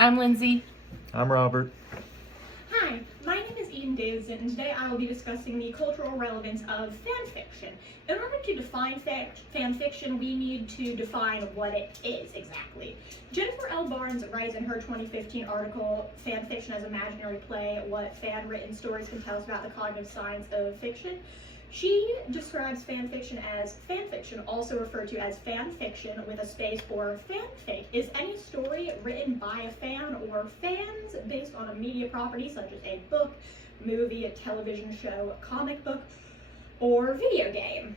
I'm Lindsay. I'm Robert. Hi, my name is Eden Davidson, and today I will be discussing the cultural relevance of fan fiction. In order to define fan fiction, we need to define what it is exactly. Jennifer L. Barnes writes in her 2015 article, Fan Fiction as Imaginary Play, What Fan-Written Stories Can Tell Us About the Cognitive Science of Fiction. She describes fan fiction as fan fiction, also referred to as fan fiction with a space, or fanfic, is any story written by a fan or fans based on a media property such as a book, movie, a television show, a comic book, or video game.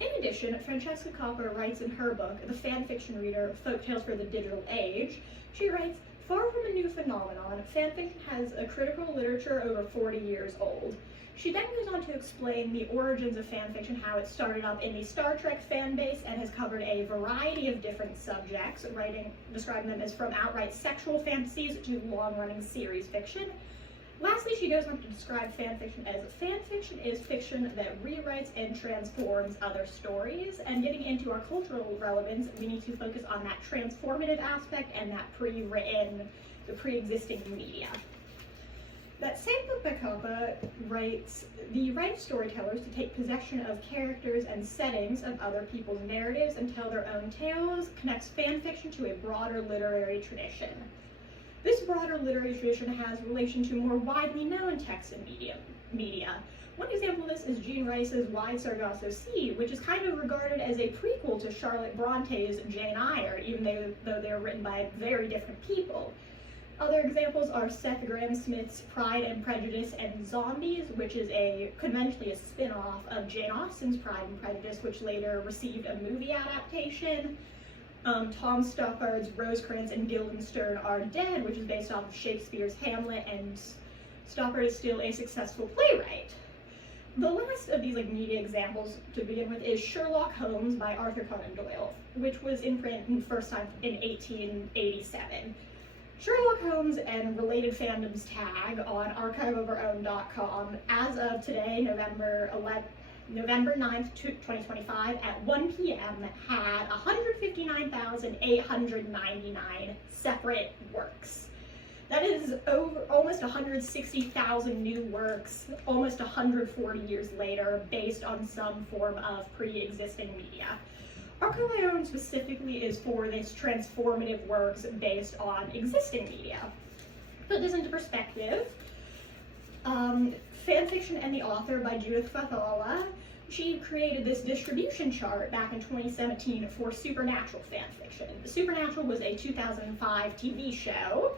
In addition, Francesca Copper writes in her book, The Fan Fiction Reader, Folktales for the Digital Age, she writes, far from a new phenomenon, fan fiction has a critical literature over 40 years old. She then goes on to explain the origins of fan fiction, how it started up in the Star Trek fan base and has covered a variety of different subjects, describing them as from outright sexual fantasies to long-running series fiction. Lastly, she goes on to describe fan fiction as fan fiction is fiction that rewrites and transforms other stories. And getting into our cultural relevance, we need to focus on that transformative aspect and that the pre-existing media. That same book by Coppa writes, the right of storytellers to take possession of characters and settings of other people's narratives and tell their own tales connects fan fiction to a broader literary tradition. This broader literary tradition has relation to more widely known texts and media. One example of this is Jean Rice's Wide Sargasso Sea, which is kind of regarded as a prequel to Charlotte Bronte's Jane Eyre, even though they were written by very different people. Other examples are Seth Grahame-Smith's Pride and Prejudice and Zombies, which is conventionally a spin-off of Jane Austen's Pride and Prejudice, which later received a movie adaptation. Tom Stoppard's Rosecrans and Guildenstern Are Dead, which is based off of Shakespeare's Hamlet, and Stoppard is still a successful playwright. The last of these media examples to begin with is Sherlock Holmes by Arthur Conan Doyle, which was in print the first time in 1887. Sherlock Holmes and related fandoms tag on archiveofourown.com as of today, November 9th, 2025 at 1 p.m. had 159,899 separate works. That is almost 160,000 new works, almost 140 years later, based on some form of pre-existing media. Archive of Our Own specifically is for this transformative works based on existing media. Put this into perspective, Fanfiction and the Author by Judith Fathala, she created this distribution chart back in 2017 for Supernatural fanfiction. Supernatural was a 2005 TV show,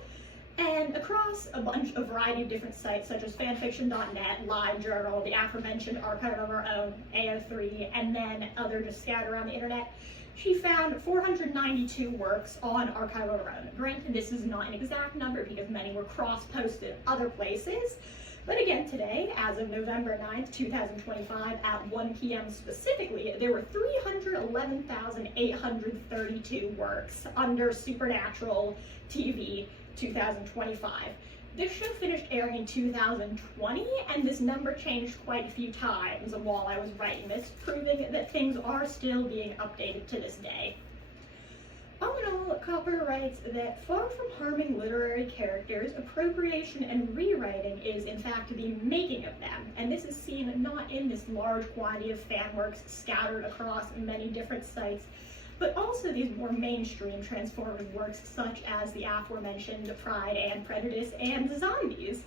and across a variety of different sites such as fanfiction.net, LiveJournal, the aforementioned Archive of Our Own, AO3, and then other just scattered around the internet, she found 492 works on Archive of Our Own. Granted, this is not an exact number because many were cross-posted other places, but again, today, as of November 9th, 2025, at 1 p.m. specifically, there were 311,832 works under Supernatural TV 2025. This show finished airing in 2020, and this number changed quite a few times while I was writing this, proving that things are still being updated to this day. All in all, Copper writes that far from harming literary characters, appropriation and rewriting is in fact the making of them, and this is seen not in this large quantity of fan works scattered across many different sites, but also these more mainstream transformative works such as the aforementioned Pride and Prejudice and Zombies.